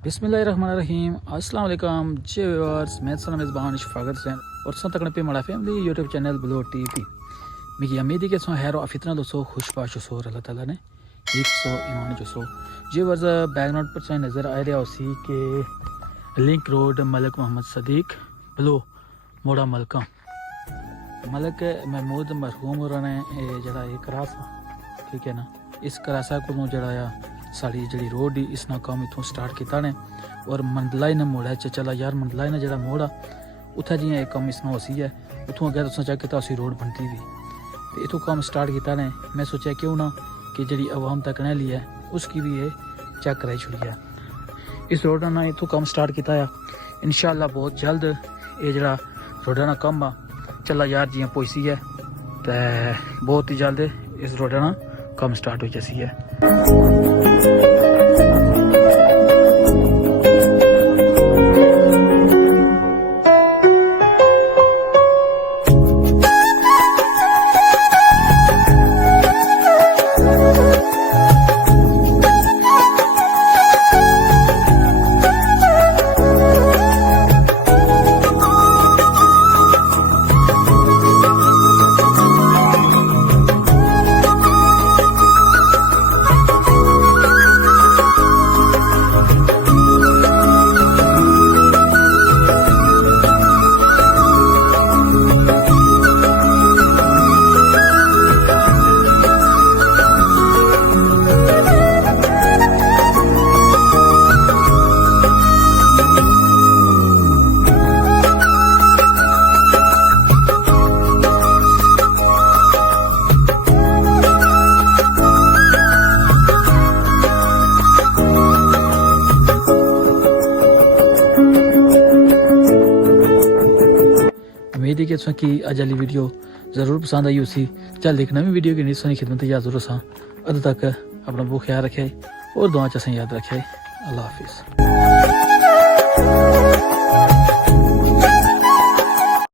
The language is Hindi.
बिस्मिल्लाहिर्रहमानिर्रहीम अस्सलाम वालेकुम जी व्यूअर्स मैं मेज़बान शफाकत हुसैन और तकने पे मड़ा family YouTube channel blow TV मिगी उम्मीद है कि सो हैरो अफितना दोस्तों खुशबाश सो अल्लाह ताला ने एक सो ईमान जो सो जी वर्ज बैकग्राउंड पर सो नज़र आ रहा उसी के लिंक रोड मलिक मोहम्मद सदीक ब्लो मोड़ा मलका मलिक महमूद मरहूम और ने जड़ा एक करासा ठीक है ना इस करासा को जड़ा साड़ी जी रोड ही इस काम इतों स्टार्ट किया ने और मंडलाई ने मोड़ा चला यार मंडलाई ने जरा मोड़ा उतना जी एक कम इसना उसी है उतों अगर तुम चेक किया उसी रोड बनती भी तो इतों काम स्टार्ट किया ने मैं सोचा क्यों ना कि जी आवाम तक ने ली है उसकी भी ये चेक कराई छुड़ी है इस रोड ना इतों काम स्टार्ट किया इंशाअल्लाह बहुत जल्द ये जरा रोडा ना कम आ चला यार जी पोसी है तो बहुत ही जल्द इस रोडा ना काम स्टार्ट हो जैसी है। उम्मीद है कि की अज वाली वीडियो ज़रूर पसंद आई उसी चल देखना भी वीडियो की नहीं सोनी खिदमत या जरूर सा अद तक अपना बहुत ख्याल रखे और दुआ च याद रखे। अल्लाह हाफिज़।